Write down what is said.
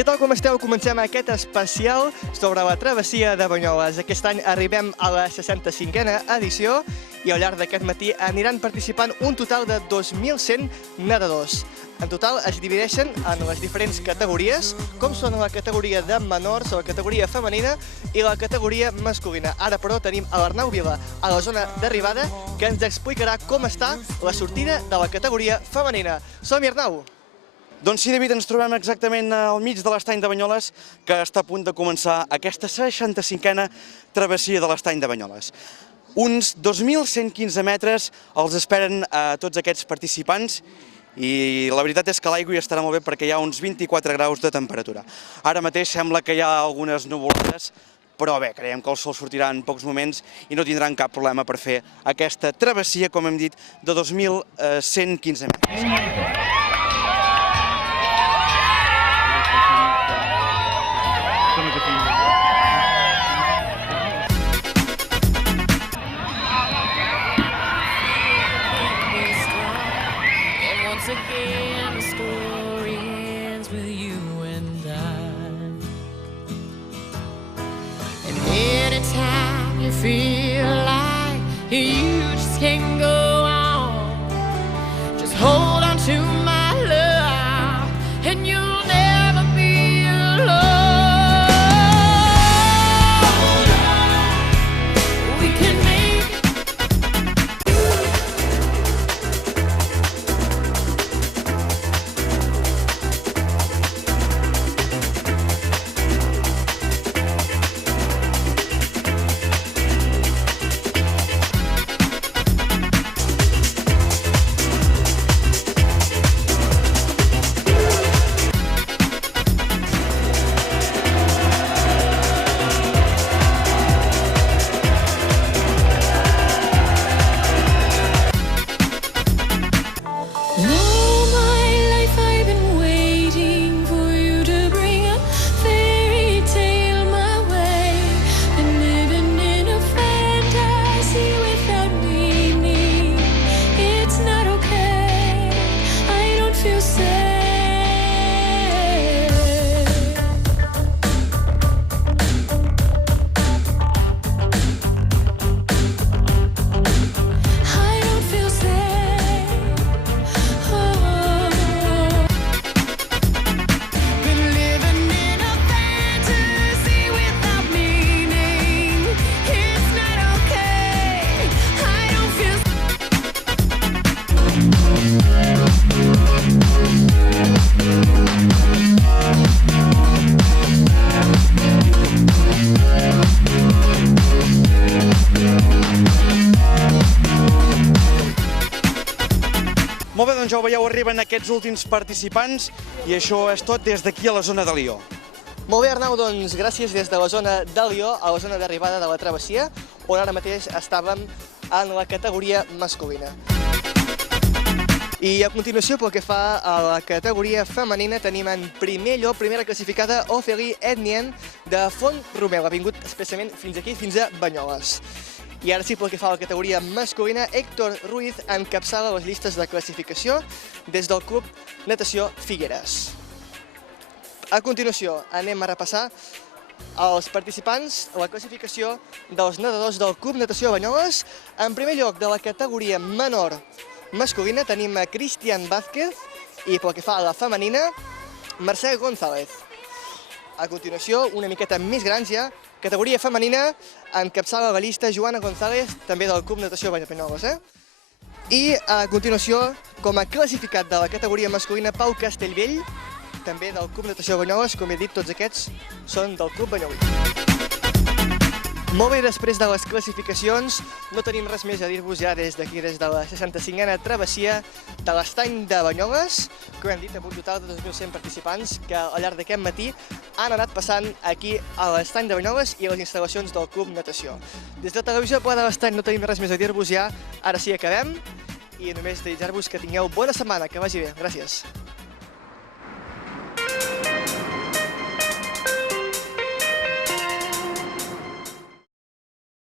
Què tal, com esteu? Comencem aquest especial sobre la travessia de Banyoles. Aquest any arribem a la 65a edició i al llarg d'aquest matí aniran participant un total de 2.100 nedadors. En total es divideixen en les diferents categories, com són la categoria de menors, la categoria femenina i la categoria masculina. Ara, però, tenim a l'Arnau Vila, a la zona d'arribada, que ens explicarà com està la sortida de la categoria femenina. Som-hi, Arnau! Doncs sí, David, ens trobem exactament al mig de l'estany de Banyoles, que està a punt de començar aquesta 65a travessia de l'estany de Banyoles. Uns 2.115 metres els esperen a tots aquests participants i la veritat és que l'aigua hi estarà molt bé perquè hi ha uns 24 graus de temperatura. Ara mateix sembla que hi ha algunes nuvolades, però bé, creiem que el sol sortirà en pocs moments i no tindran cap problema per fer aquesta travessia, com hem dit, de 2.115 metres. Again, the story ends with you and I. And anytime you feel like you just can't go on, just hold on to my love and you'll never be alone. We can make Molt bé, doncs ja ho veieu, arriben aquests últims participants i això és tot des d'aquí a la zona de Lió. Molt bé, Arnau, doncs gràcies des de la zona de Lió a la zona d'arribada de la travessia, on ara mateix estàvem en la categoria masculina. I a continuació, pel que fa a la categoria femenina, tenim en primer lloc, primera classificada, Ophélie Etnien, de Font-romeu. Ha vingut expressament fins aquí, fins a Banyoles. I ara sí, pel que fa a la categoria masculina, Héctor Ruiz encapçala les llistes de classificació des del Club Natació Figueres. A continuació, anem a repassar els participants a la classificació dels nedadors del Club Natació Banyoles. En primer lloc, de la categoria menor masculina, tenim a Cristian Vázquez i pel que fa a la femenina, Mercè González. A continuació, una miqueta més grans ja, categoria femenina, encapçala la llista Joana González, també del Club Natació Banyoles. I a continuació, com a classificat de la categoria masculina, Pau Castellvell, també del Club Natació Banyoles. Com he dit, tots aquests són del Club Banyolí. Molt bé, després de les classificacions, no tenim res més a dir-vos ja des d'aquí, des de la 65a travessia de l'estany de Banyoles, que hem dit, amb un total de 2.100 participants que al llarg d'aquest matí han anat passant aquí a l'estany de Banyoles i a les instal·lacions del Club Natació. Des de Televisió Pla de l'Estany no tenim res més a dir-vos ja, ara sí acabem, i només desitjar-vos que tingueu bona setmana, que vagi bé. Gràcies.